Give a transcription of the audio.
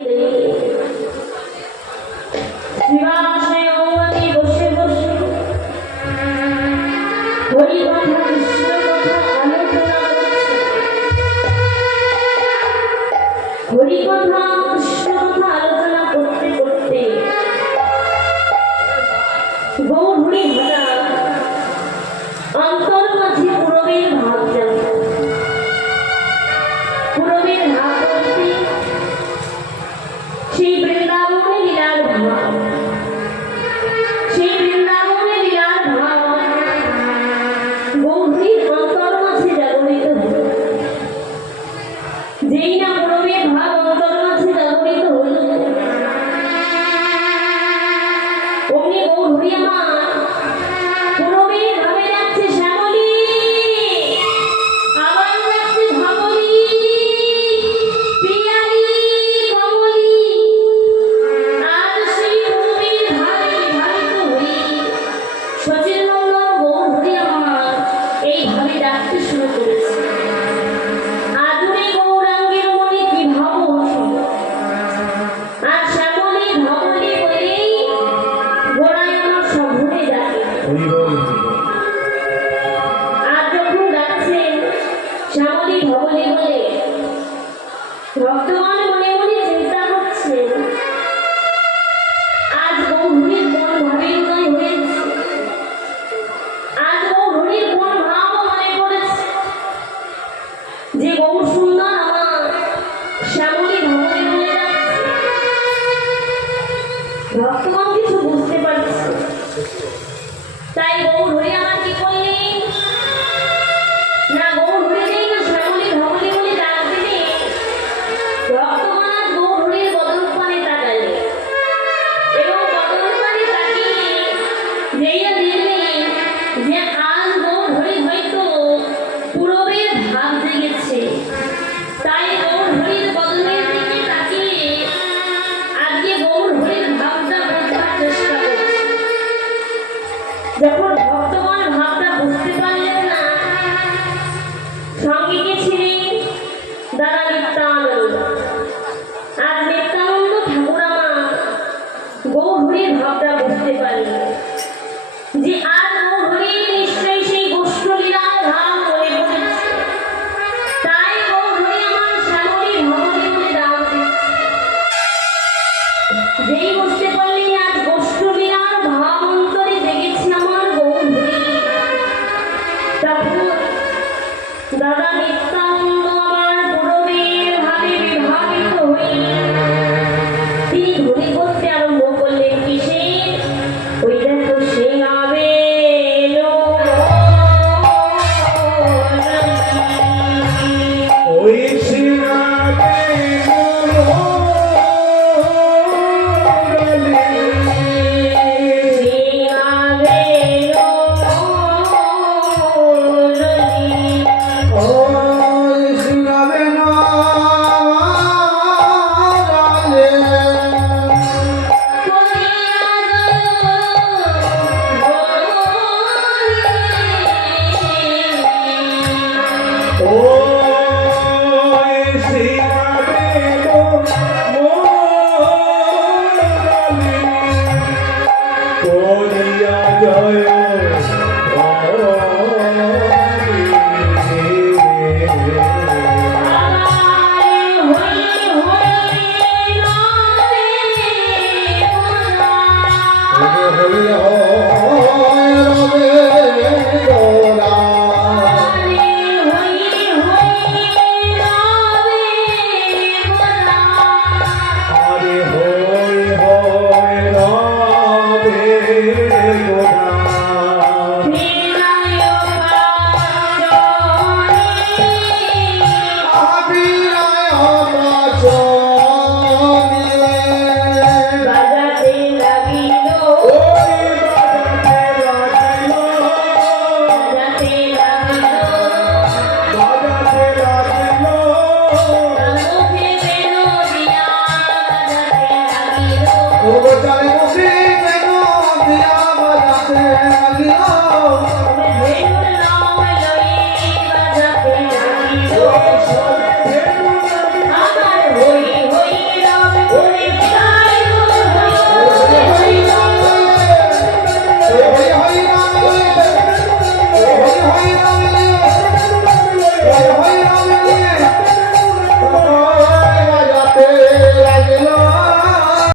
হরিকথা কৃষ্ণ কথা আলোচনা করতে করতে গৌরী হঠাৎ অন্তর মাঝে পুরবের ভাব জানে। পুরবের ভাব বলতে সেই বৃন্দাবনে লীলার ভাব, সেই বৃন্দাবনে লীলার ভাব গৌরীর অন্তর মাঝে জাগরিত হল। যেই না পুরবের ভাব অন্তর মাঝে জাগরিত হল, অমনি গৌরী আমার পুরবের ভাবে যাচ্ছে শ্যামলী, আবার যাচ্ছে ধবলী, পিয়ালি, কমলী। আর সেই পুরবের ভাবে বিভাবিত হয়ে সচিনন্দন গৌরী আমার এই ভাবে ডাকতে শুরু করেছে। আদুরে গৌরাঙ্গের মনে কি ভাব উঠল, আর শ্যামলী ধবলী বলেই গোড়ায় আমার সব ভুলে ডাকে। আর যখন ডাকছেন শ্যামলী ধবলী বলে, ভক্তগণ মনে মনে চিন্তা করছেন আজ গৌরীর কোন ভাবে উদয় হয়েছে, আজ গৌরীর কোন ভাব মনে পড়েছে যে গৌর সুন্দর আমার শ্যামলী ধবলী বলে যাচ্ছে। ভক্তগণ কিছু বুঝতে পারছে, তাই গৌরী আমার কি করলেন না, গৌরীকেই না শ্যামলী ধবলী বলে ডাক দিলে ভক্তগণ আর গৌরীর বদরূপে তাকালেন এবং বদরূপে তাকিয়ে যেই না দেখলেন যে আজ গৌরী হয়তো পুরবের ভাব জেগেছে। তাই গৌরীর বদনের দিকে তাকিয়ে আজকে গৌরীর ভাবটা বোঝার চেষ্টা করছে। যখন ভক্তগণ ভাবটা বুঝতে পারলেন না, সঙ্গে কে ছিলেন দাদা নিত্যানন্দ। আর নিত্যানন্দ ঠাকুর আমার গৌরীর ভাবটা বুঝতে পারলেন যে আজ গৌরী নিশ্চয়ই সেই গোষ্ঠলীলার ভাব মনে পড়েছে। তাই গৌরী আমার শ্যামলী ধবলী বলে ডাক দিচ্ছে। যেই বুঝতে পারলেন আজ গোষ্ঠলীলার ভাব অন্তরে জেগেছে আমার গৌরী, তখন দাদা নিত্যানন্দ আমার পুরবের ভাবে বিভাবিত হয়ে তিনি ধরি করতে আরম্ভ করলেন। কিসে? ওই দেখো সে আবে ওই সিনাবে Oh,